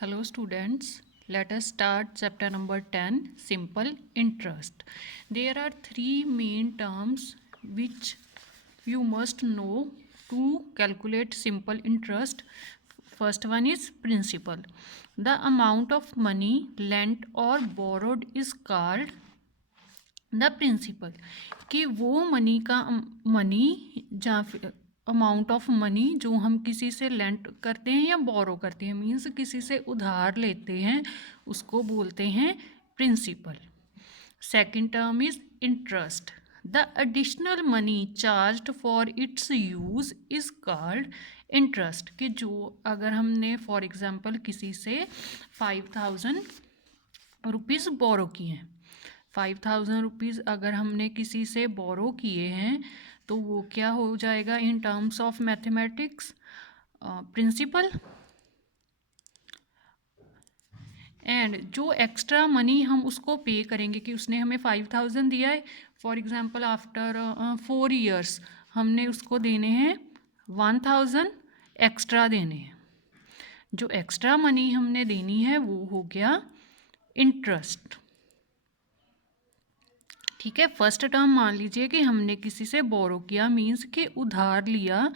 Hello students, let us start chapter number 10, simple interest. There are three main terms which you must know to calculate simple interest. First one is principal. The amount of money lent or borrowed is called the principal कि वो money या फिर amount of money जो हम किसी से lent करते हैं या बोरो करते हैं, मीन्स किसी से उधार लेते हैं, उसको बोलते हैं principal. Second term is interest. The additional money charged for its use is called interest. कि जो अगर हमने फॉर एग्जांपल किसी से 5000 रुपीज़ बोरो किए हैं, 5000 रुपीज़ अगर हमने किसी से बोरो किए हैं तो वो क्या हो जाएगा in terms of mathematics? Principal. And जो एक्स्ट्रा मनी हम उसको पे करेंगे कि उसने हमें 5000 दिया है, फॉर एग्जांपल आफ्टर 4 ईयर्स हमने उसको देने हैं 1000 एक्स्ट्रा देने हैं. जो एक्स्ट्रा मनी हमने देनी है वो हो गया इंटरेस्ट. ठीक है. फर्स्ट टर्म मान लीजिए कि हमने किसी से बोरो किया, मीन्स कि उधार लिया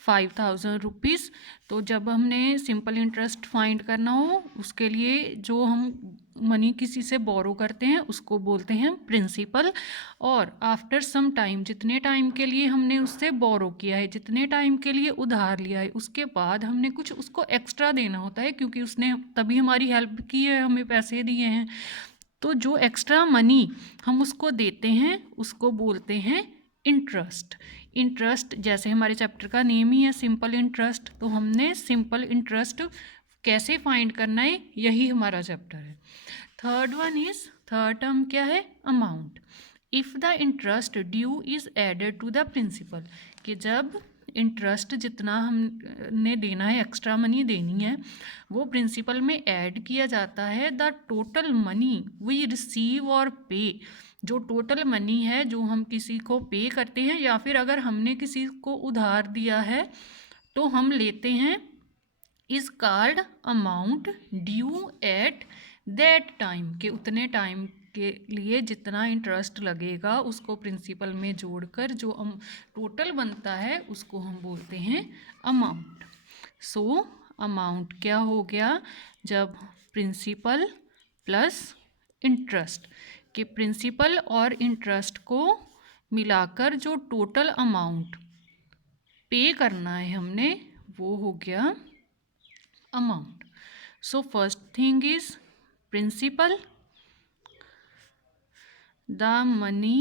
5000 रुपीज़. तो जब हमने सिंपल इंटरेस्ट फाइंड करना हो उसके लिए जो हम मनी किसी से बोरो करते हैं उसको बोलते हैं प्रिंसिपल. और आफ्टर सम टाइम, जितने टाइम के लिए हमने उससे बोरो किया है, जितने टाइम के लिए उधार लिया है, उसके बाद हमने कुछ उसको एक्स्ट्रा देना होता है क्योंकि उसने तभी हमारी हेल्प की है, हमें पैसे दिए हैं. तो जो एक्स्ट्रा मनी हम उसको देते हैं उसको बोलते हैं इंटरेस्ट. इंटरेस्ट जैसे हमारे चैप्टर का नेम ही है सिंपल इंटरेस्ट, तो हमने सिंपल इंटरेस्ट कैसे फाइंड करना है यही हमारा चैप्टर है. थर्ड टर्म क्या है? Amount. If the interest due is added to the principal. कि जब इंटरेस्ट जितना हमने देना है, एक्स्ट्रा मनी देनी है, वो प्रिंसिपल में ऐड किया जाता है, the total money we receive और पे. जो टोटल मनी है जो हम किसी को पे करते हैं या फिर अगर हमने किसी को उधार दिया है तो हम लेते हैं, is called amount due at that time. कि उतने टाइम के लिए जितना इंटरेस्ट लगेगा उसको प्रिंसिपल में जोड़कर जो टोटल बनता है उसको हम बोलते हैं अमाउंट. सो अमाउंट क्या हो गया? जब प्रिंसिपल प्लस इंटरेस्ट, कि प्रिंसिपल और इंटरेस्ट को मिलाकर जो टोटल अमाउंट पे करना है हमने वो हो गया amount. So first thing is principal. The money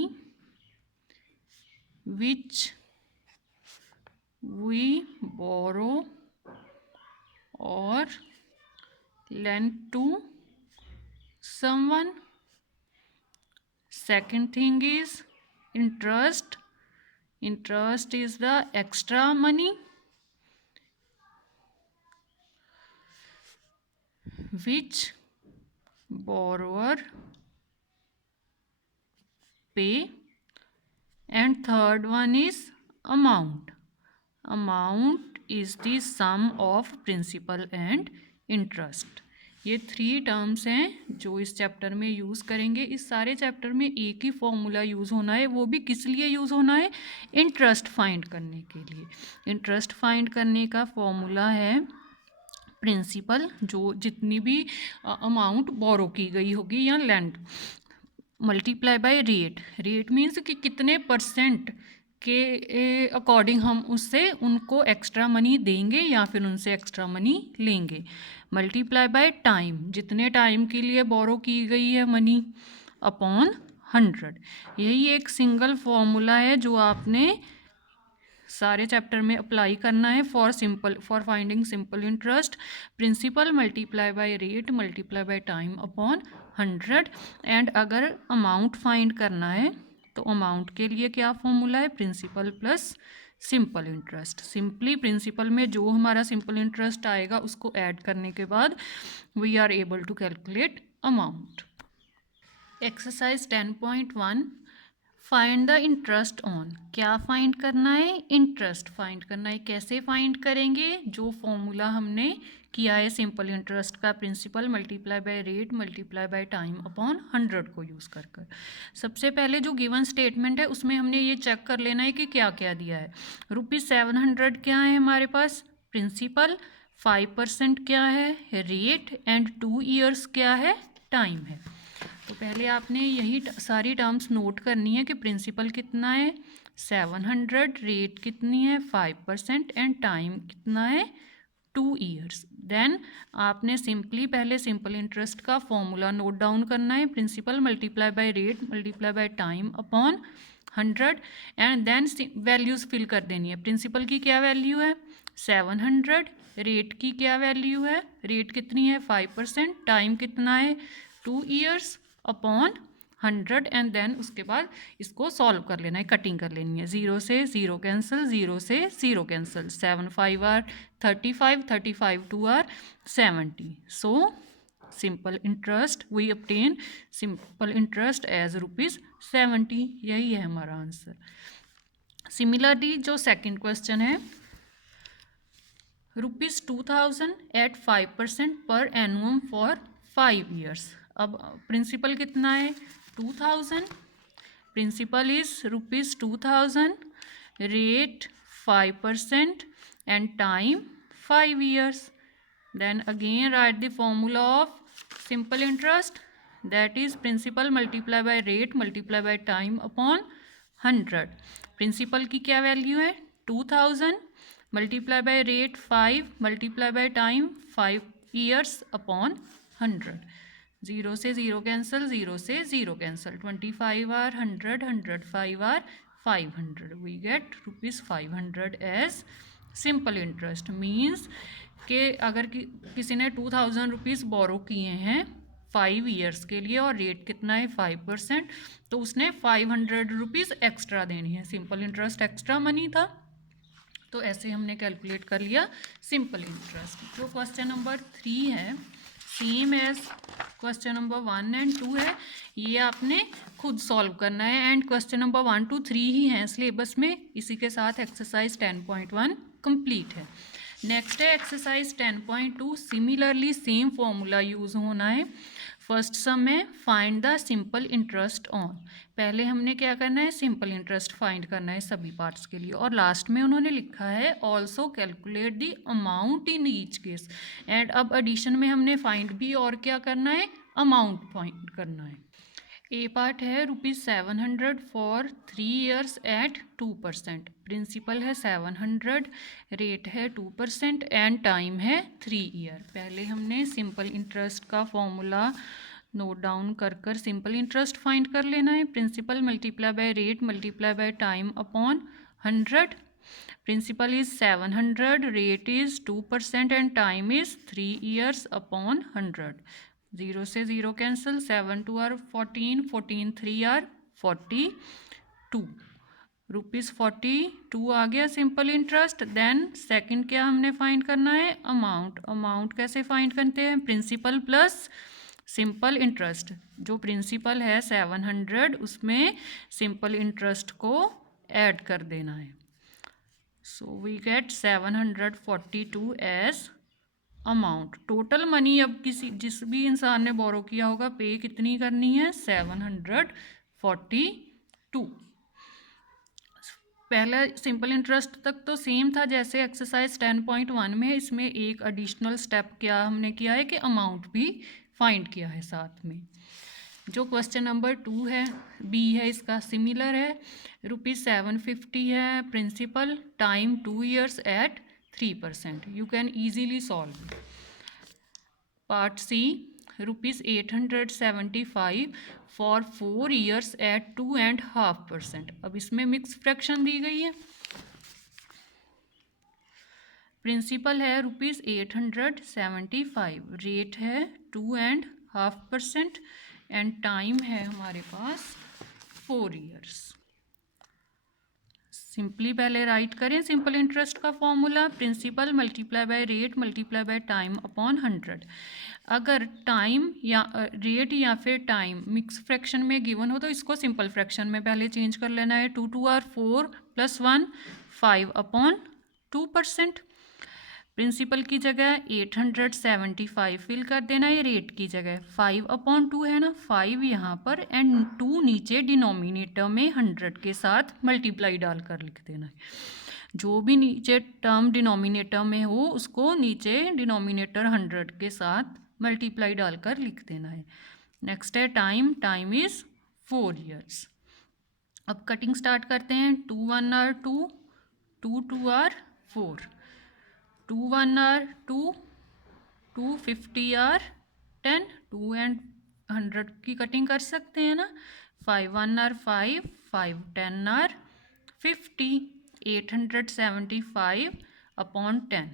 which we borrow or lend to someone. Second thing is interest. Interest is the extra money which borrower pay. And third one is amount. Amount is the sum of principal and interest. ये 3 terms हैं जो इस chapter में use करेंगे. इस सारे chapter में एक ही फॉर्मूला यूज़ होना है, वो भी किस लिए यूज़ होना है? इंटरेस्ट फाइंड करने के लिए. इंटरेस्ट फाइंड करने का फॉर्मूला है प्रिंसिपल, जो जितनी भी अमाउंट बोरो की गई होगी या land, multiply by rate. Rate means कि कितने परसेंट के अकॉर्डिंग हम उससे उनको एक्स्ट्रा मनी देंगे या फिर उनसे एक्स्ट्रा मनी लेंगे. मल्टीप्लाई बाय टाइम, जितने टाइम के लिए बोरो की गई है मनी, अपॉन 100. यही एक सिंगल फॉर्मूला है जो आपने सारे चैप्टर में अप्लाई करना है for finding simple interest. Principal multiply by rate multiply by time upon 100. And अगर अमाउंट फाइंड करना है तो अमाउंट के लिए क्या फॉर्मूला है? Principal plus simple interest. Simply principal में जो हमारा सिंपल इंटरेस्ट आएगा उसको ऐड करने के बाद we are able to calculate amount. Exercise 10.1. Find the interest on, क्या फाइंड करना है? इंटरेस्ट फाइंड करना है। कैसे फाइंड करेंगे? जो फॉर्मूला हमने किया है सिंपल इंटरेस्ट का, principal multiply by rate multiply by time upon 100 को यूज़ कर कर। सबसे पहले जो गिवन स्टेटमेंट है उसमें हमने ये चेक कर लेना है कि क्या क्या दिया है। ₹700 क्या है हमारे पास? प्रिंसिपल। 5% क्या है? रेट। एंड 2 ईयर्स क्या है? टाइम है। तो पहले आपने यही सारी टर्म्स नोट करनी है कि प्रिंसिपल कितना है 700, रेट कितनी है 5% एंड टाइम कितना है 2 ईयर्स। देन आपने सिंपली पहले सिंपल इंटरेस्ट का फॉर्मूला नोट डाउन करना है, principal multiply by rate multiply by time upon 100 and then values fill कर देनी है। प्रिंसिपल की क्या वैल्यू है 700, रेट की क्या वैल्यू है, रेट कितनी है 5%, टाइम कितना है 2 ईयर्स अपॉन 100 एंड देन उसके बाद इसको सॉल्व कर लेना है, कटिंग कर लेनी है। 0 से 0 कैंसिल, 0 से 0 cancel, 7 5 are 35, 35 2 are 70। So simple interest we obtain simple interest as ₹70। यही है हमारा आंसर। सिमिलरली जो सेकंड क्वेश्चन है, ₹2000 एट 5% पर एनुअम फॉर 5 ईयर्स। अब प्रिंसिपल कितना है 2000, principal is ₹2000, rate 5% and time 5 years. Then again write the formula of simple interest, that is principal multiply by rate multiply by time upon 100। Principal की क्या value है 2000 multiply by rate 5 multiply by time 5 years upon 100। 0 से 0 cancel, 0 से 0 cancel, 25 are 100, 100 5 are 500, we get ₹500 as simple interest. Means कि अगर किसी ने 2000 rupees बोरो किए हैं 5 ईयर्स के लिए और रेट कितना है 5%, तो उसने 500 रुपीज़ एक्स्ट्रा देनी है। सिंपल इंटरेस्ट एक्स्ट्रा मनी था, तो ऐसे हमने कैलकुलेट कर लिया सिंपल इंटरेस्ट। जो क्वेश्चन नंबर 3 है same as question number 1 and 2 है, ये आपने खुद सॉल्व करना है। एंड क्वेश्चन नंबर 1 2 3 ही हैं सिलेबस में, इसी के साथ एक्सरसाइज 10.1 कंप्लीट है। नेक्स्ट है exercise 10.2। Similarly same formula use होना है। फर्स्ट सम है find the simple interest on. पहले हमने क्या करना है सिंपल इंटरेस्ट फाइंड करना है सभी पार्ट्स के लिए, और लास्ट में उन्होंने लिखा है also calculate the amount in each case. And अब एडिशन में हमने फाइंड भी और क्या करना है अमाउंट फाइंड करना है। ए पार्ट है ₹700 फॉर 3 ईयर्स एट 2%। प्रिंसिपल है 700, रेट है 2% एंड टाइम है 3 ईयर। पहले हमने सिंपल इंटरेस्ट का फॉर्मूला नोट डाउन कर कर सिंपल इंटरेस्ट फाइंड कर लेना है। Principal multiply by rate multiply by time upon 100। Principal is 700, rate is 2% and time is 3 years upon 100। 0 से 0 कैंसिल, 7 2 आर 14, 14 3 आर 42, ₹42 आ गया सिंपल इंटरेस्ट। देन सेकंड क्या हमने फाइंड करना है अमाउंट। अमाउंट कैसे फाइंड करते हैं प्रिंसिपल प्लस सिंपल इंटरेस्ट। जो प्रिंसिपल है 700 उसमें सिंपल इंटरेस्ट को ऐड कर देना है। So we get 742 as amount. Total money अब जिस भी इंसान ने बोरो किया होगा पे कितनी करनी है 742। पहला सिंपल इंटरेस्ट तक तो सेम था जैसे एक्सरसाइज 10.1 में, इसमें एक एडिशनल स्टेप क्या हमने किया है कि अमाउंट भी फाइंड किया है साथ में। जो क्वेश्चन नंबर 2 है बी है, इसका सिमिलर है। ₹750 है principal, time 2 years at 3%। You can easily solve. Part C ₹875 for 4 years at 2.5%। अब इसमें मिक्स फ्रैक्शन दी गई है। प्रिंसिपल है ₹875, रेट है 2.5% एंड टाइम है हमारे पास 4 ईयर्स। सिंपली पहले राइट करें सिंपल इंटरेस्ट का formula, principal multiply by rate multiply by time upon 100। अगर टाइम या रेट या फिर टाइम मिक्स फ्रैक्शन में गिवन हो तो इसको सिंपल फ्रैक्शन में पहले चेंज कर लेना है। 2 2 आर 4 + 1 5 अपॉन 2%। प्रिंसिपल की जगह 875 फिल कर देना है, रेट की जगह 5 अपॉन 2 है ना, 5 यहाँ पर एंड 2 नीचे डिनोमिनेटर में 100 के साथ मल्टीप्लाई डालकर लिख देना है। जो भी नीचे टर्म डिनोमिनेटर में हो उसको नीचे डिनोमिनेटर 100 के साथ मल्टीप्लाई डालकर लिख देना है। नेक्स्ट है टाइम, टाइम इज़ 4 years। अब कटिंग स्टार्ट करते हैं। 2 1 are 2, 2 2 are 4, 2 1 are 2, 2 50 are 10, 2 and 100 की कटिंग कर सकते हैं ना। 5 1 आर 5, 5 10 आर 50, 875 अपॉन 10।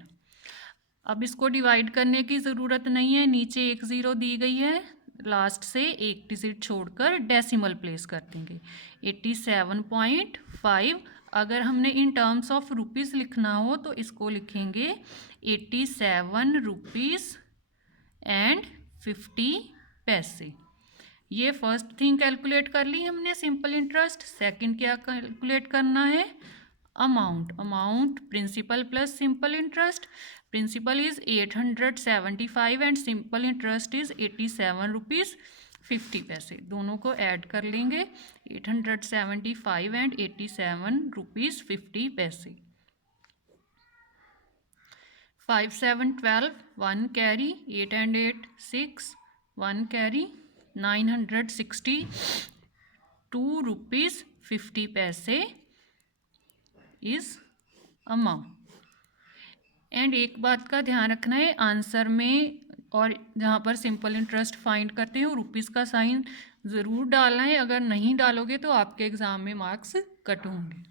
अब इसको डिवाइड करने की ज़रूरत नहीं है, नीचे एक ज़ीरो दी गई है, लास्ट से एक डिजिट छोड़कर डेसिमल प्लेस कर देंगे। 87.5। अगर हमने इन टर्म्स ऑफ रुपीज़ लिखना हो तो इसको लिखेंगे 87 रुपीज़ एंड 50 पैसे। ये फर्स्ट थिंग कैलकुलेट कर ली हमने सिंपल इंटरेस्ट। सेकंड क्या कैलकुलेट करना है? Amount. Amount principal plus simple interest. Principal is 875 and simple interest is 87 rupees 50 पैसे। दोनों को ऐड कर लेंगे, 875 एंड 87 रुपीज़ 50 पैसे। 5 7 12, 1 कैरी, 8 and 8 6, 1 कैरी, 962 रुपीज़ 50 पैसे इज अमाउंट। एंड एक बात का ध्यान रखना है, आंसर में और जहाँ पर सिंपल इंटरेस्ट फाइंड करते हो रुपीज़ का साइन ज़रूर डालना है। अगर नहीं डालोगे तो आपके एग्ज़ाम में मार्क्स कट होंगे।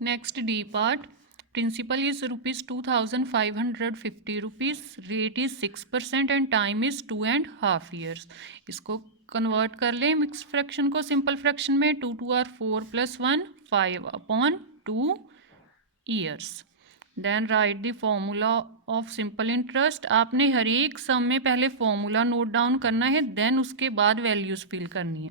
Next D part. Principal is ₹2550 rupees, rate is 6% and time is 2.5 years। इसको कन्वर्ट कर लें मिक्स फ्रैक्शन को सिंपल फ्रैक्शन में। 2 2 are 4 + 1 5 upon 2 years। Then write the formula of simple interest. आपने हर एक सम में पहले फॉर्मूला नोट डाउन करना है, देन उसके बाद वैल्यूज़ फिल करनी है।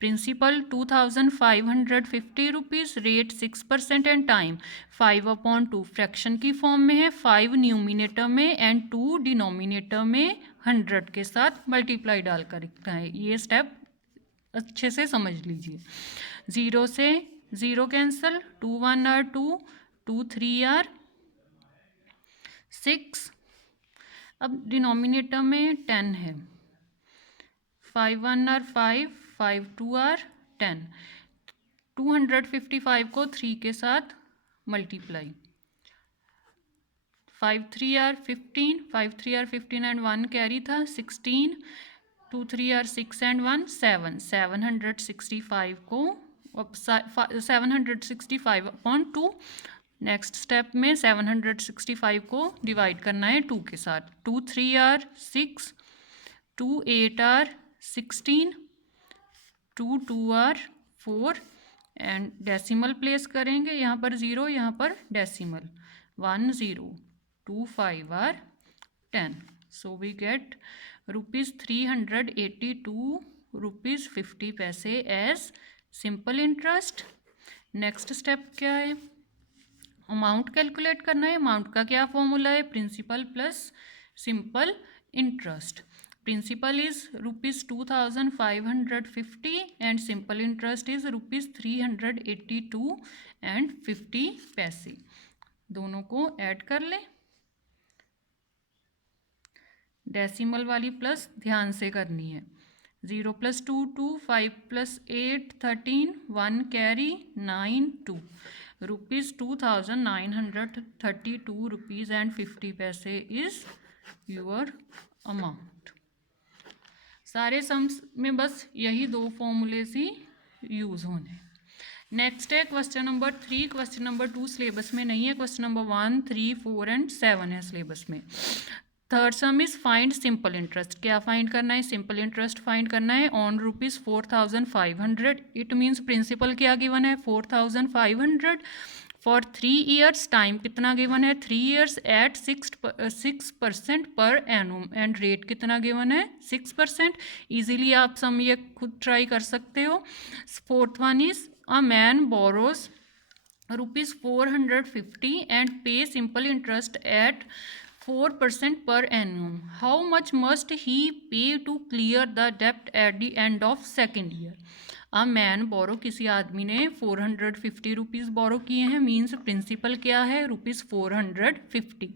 Principal 2550 rupees, rate 6% and time 5 upon 2 fraction की फॉर्म में है, 5 न्यूमिनेटर में एंड 2 डिनोमिनेटर में 100 के साथ मल्टीप्लाई डालकर लिखना है। ये स्टेप अच्छे से समझ लीजिए। 0 से 0 कैंसिल, 2 1 आर 2, 2 3 आर 6। अब डिनोमिनेटर में 10 है, 5 1 आर 5, 5 2 आर 10। 255 को 3 के साथ multiply. 5 3 are 15, 5 3 are 15 and 1 carry था 16, 2 3 आर 6 एंड 1 7, 765 को 765 अपॉन 2। नेक्स्ट स्टेप में 765 को डिवाइड करना है 2 के साथ। 2 3 are 6, 2 8 are 16, 2 2 are 4 and decimal place करेंगे, यहाँ पर 0, यहाँ पर decimal 1 0, 2 5 are 10। So we get ₹382 rupees 50 पैसे as simple interest. Next step क्या है? अमाउंट कैलकुलेट करना है। अमाउंट का क्या फॉर्मूला है? Principal plus simple interest. Principal is ₹2550 and simple interest is ₹382 and 50 पैसे। दोनों को ऐड कर लें। डेसिमल वाली प्लस ध्यान से करनी है। 0 + 2 2, 5 + 8 13, 1 कैरी 9 2, ₹2932 रुपीज़ एंड 50 पैसे इज योर अमाउंट। सारे सम्स में बस यही 2 फॉर्मूलेस ही यूज़ होने। नेक्स्ट है question number 3। Question number 2 syllabus में नहीं है, क्वेश्चन नंबर 1 3 4 एंड 7 है सिलेबस में। Third some is find simple interest. क्या फाइंड करना है? सिंपल इंटरेस्ट फाइंड करना है ऑन ₹4,500। इट मीन्स प्रिंसिपल क्या गिवन है? 4,500 फॉर 3 ईयर्स। टाइम कितना गिवन है? 3 ईयर्स एट 6% पर एनुम एंड रेट कितना गिवन है? 6%। ईजिली आप सम ये खुद ट्राई कर सकते हो। Fourth one is a man borrows ₹450 and pay simple interest at 4% per annum. How much must he pay to clear the debt at the end of second year? A man borrow, किसी आदमी ने ₹450 बोरो किए हैं, means principal क्या है? ₹450।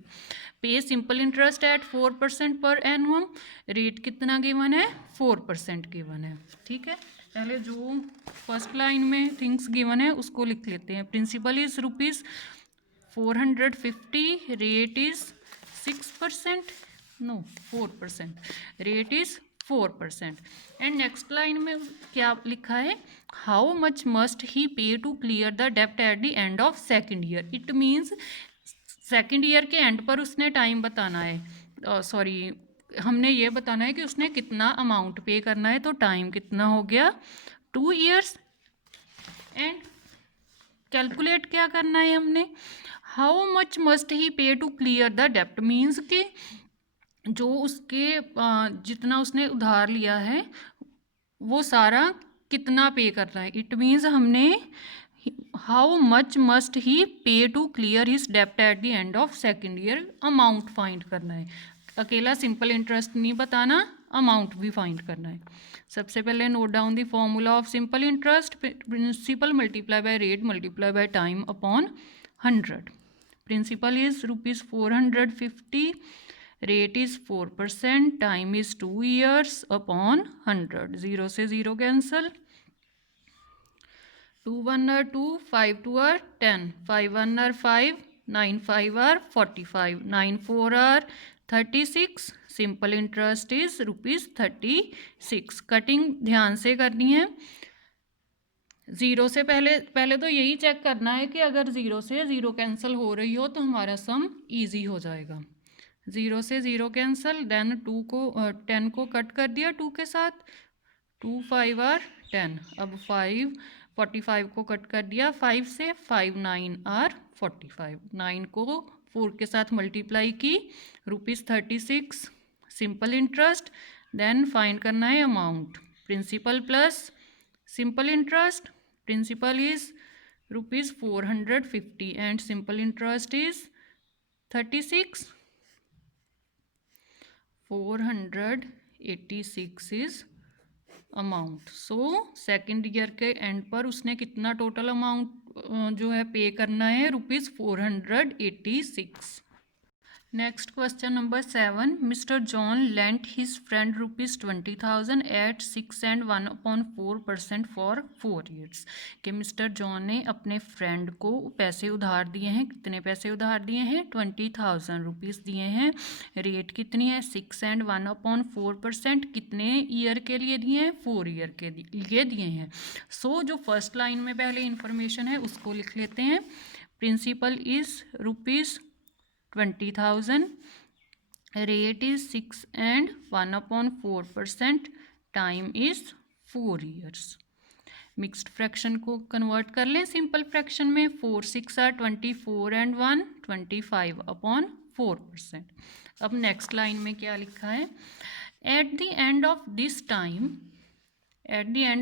पे simple interest eight 4% पर एनुअम। Rate कितना गिवन है? 4% गिवन है। ठीक है, पहले जो फर्स्ट लाइन में थिंग्स गिवन है उसको लिख लेते हैं। Principal is ₹450, rate is 6%, no 4%, rate is 4%। And next line में क्या लिखा है? How much must he pay to clear the डेप्ट at the end of second year. It means second year के एंड पर उसने टाइम बताना है, सॉरी हमने ये बताना है कि उसने कितना अमाउंट पे करना है। तो टाइम कितना हो गया? 2 ईयर्स। एंड कैलकुलेट क्या करना है हमने? How much must he pay to clear the डेप्ट, मीन्स कि जो उसके जितना उसने उधार लिया है वो सारा कितना पे करना है। इट मीन्स हमने how much must he pay to clear his डेप्ट at the end of second year, amount find करना है। अकेला सिंपल इंटरेस्ट नहीं बताना, अमाउंट भी फाइंड करना है। सबसे पहले note down the formula of simple interest. Principal multiply by rate multiply by time upon 100। Principal is ₹450, rate is 4%, time is 2 years upon 100। 0 से 0 cancel, 2 1 are 2, 5 2 are 10, 5 1 are 5, 9 5 are 45, 9 4 are 36। Simple interest is ₹36। Cutting ध्यान से करनी है। 0 से पहले तो यही check करना है कि अगर 0 से 0 कैंसिल हो रही हो तो हमारा सम इजी हो जाएगा। 0 से 0 कैंसिल, देन 10 को कट कर दिया 2 के साथ, 2 5 आर 10। अब 45 को कट कर दिया 5 से, 5 9 आर 45। 9 को 4 के साथ मल्टीप्लाई की, ₹36 सिंपल इंटरेस्ट। देन फाइंड करना है amount. Principal plus simple interest. Principal is ₹450 and simple interest is 36। 486 is amount. So second year के एंड पर उसने कितना टोटल अमाउंट जो है पे करना है? ₹486। Next question number 7। Mister John lent his friend ₹20,000 at 6 and 1/4% for 4 years। कि मिस्टर जॉन ने अपने फ्रेंड को पैसे उधार दिए हैं। कितने पैसे उधार दिए हैं? ₹20,000 दिए हैं। रेट कितनी है? 6 and 1/4%। कितने ईयर के लिए दिए हैं? 4 ईयर के लिए दिए हैं। सो जो फर्स्ट लाइन में पहले इंफॉर्मेशन है उसको लिख लेते हैं। Principal is ₹20,000, rate is 6 and 1/4%, time is 4 years. Mixed fraction को कन्वर्ट कर लें सिंपल फ्रैक्शन में। 4 6 are 24 and 1 25/4%। अब नेक्स्ट लाइन में क्या लिखा है? At the end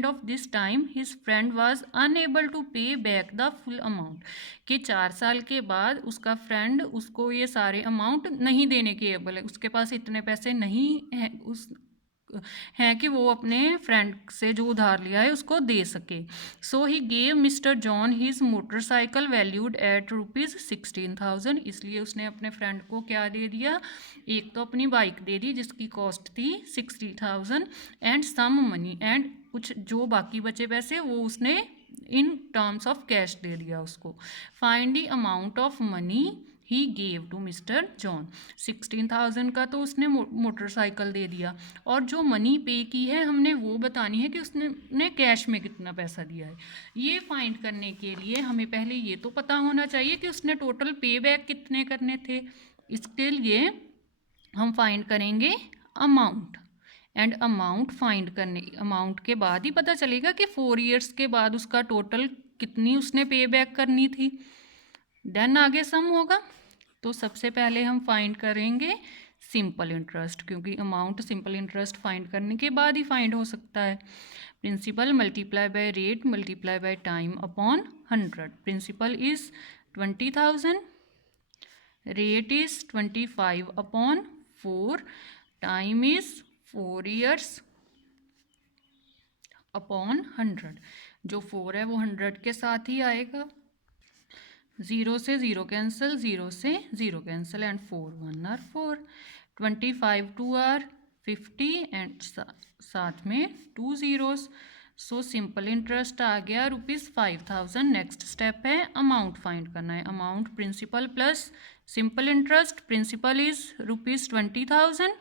of this time his friend was unable to pay back the full amount. कि 4 साल के बाद उसका फ्रेंड उसको ये सारे अमाउंट नहीं देने के एबल है, उसके पास इतने पैसे नहीं हैं कि वो अपने फ्रेंड से जो उधार लिया है उसको दे सके। So he gave mister John his motorcycle valued at ₹16,000। इसलिए उसने अपने फ्रेंड को क्या दे दिया? एक तो अपनी बाइक दे दी जिसकी कॉस्ट थी 60,000 एंड सम मनी, एंड कुछ जो बाकी बचे पैसे वो उसने इन टर्म्स ऑफ कैश दे दिया उसको। Find the amount of money he gave to mister John. 16,000 का तो उसने मोटरसाइकिल दे दिया, और जो मनी पे की है हमने वो बतानी है कि उसने कैश में कितना पैसा दिया है। ये फाइंड करने के लिए हमें पहले ये तो पता होना चाहिए कि उसने टोटल पे बैक कितने करने थे। इसके लिए हम फाइंड करेंगे अमाउंट, एंड अमाउंट के बाद ही पता चलेगा कि 4 ईयर्स के बाद उसका टोटल कितनी उसने पे बैक करनी थी, देन आगे सम होगा। तो सबसे पहले हम फाइंड करेंगे सिंपल इंटरेस्ट, क्योंकि अमाउंट सिंपल इंटरेस्ट फाइंड करने के बाद ही फाइंड हो सकता है। Principal multiply by rate multiply by time upon 100। Principal is 20,000, rate is 25 upon 4, time is 4 years upon 100। जो 4 है वो 100 के साथ ही आएगा। 0 से 0 कैंसिल, 0 से 0 cancel, and 4 1 are 4, 25 2 are 50, and साथ में 2 zeros। सो सिंपल इंटरेस्ट आ गया ₹5000। नेक्स्ट स्टेप है अमाउंट फाइंड करना है। Amount principal plus simple interest, principal is ₹20,000,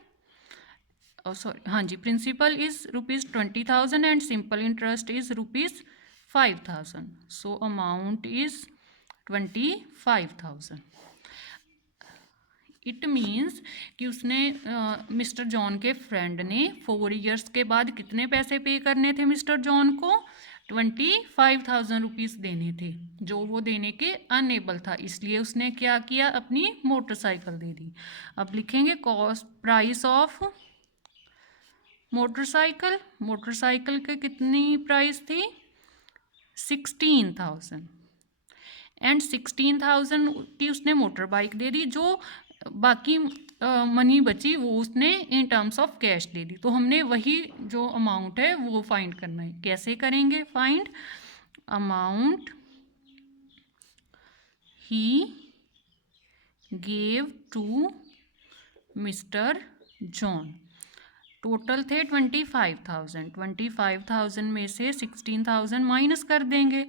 sorry हाँ जी, principal is ₹20,000 and simple interest is ₹5,000। So amount is 25,000। It means कि उसने मिस्टर जॉन के फ्रेंड ने 4 ईयर्स के बाद कितने पैसे पे करने थे मिस्टर जॉन को? 25,000 रुपीज़ देने थे, जो वो देने के अनएबल था, इसलिए उसने क्या किया, अपनी मोटरसाइकिल दे दी। अब लिखेंगे cost price of motorcycle. Motorcycle के कितनी प्राइस थी? 16,000, एंड 16,000 की उसने मोटर बाइक दे दी। जो बाकी मनी बची वो उसने इन टर्म्स ऑफ कैश दे दी। तो हमने वही जो अमाउंट है वो फाइंड करना है। कैसे करेंगे find? Amount he gave to mister John. Total थे 25,000। 25,000 में से 16,000 माइनस कर देंगे,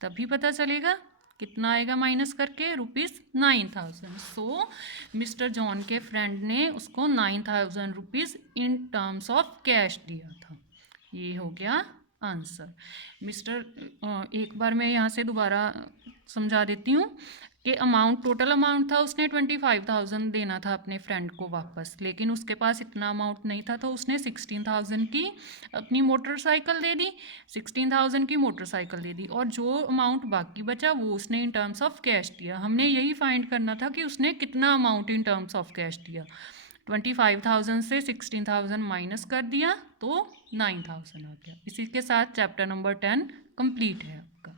तभी पता चलेगा कितना आएगा माइनस करके, ₹9,000। सो मिस्टर जॉन के फ्रेंड ने उसको 9,000 rupees in terms of cash दिया था। ये हो गया आंसर। एक बार मैं यहाँ से दोबारा समझा देती हूँ कि अमाउंट, टोटल अमाउंट था, उसने 25,000 देना था अपने फ्रेंड को वापस, लेकिन उसके पास इतना अमाउंट नहीं था, तो उसने 16,000 की अपनी मोटरसाइकिल दे दी, 16,000 की मोटरसाइकिल दे दी, और जो अमाउंट बाकी बचा वो उसने इन टर्म्स ऑफ कैश दिया। हमने यही फाइंड करना था कि उसने कितना amount in terms of cash दिया। 25,000 से 16,000 माइनस कर दिया तो 9,000 आ गया। इसी के साथ चैप्टर नंबर 10 कंप्लीट है आपका।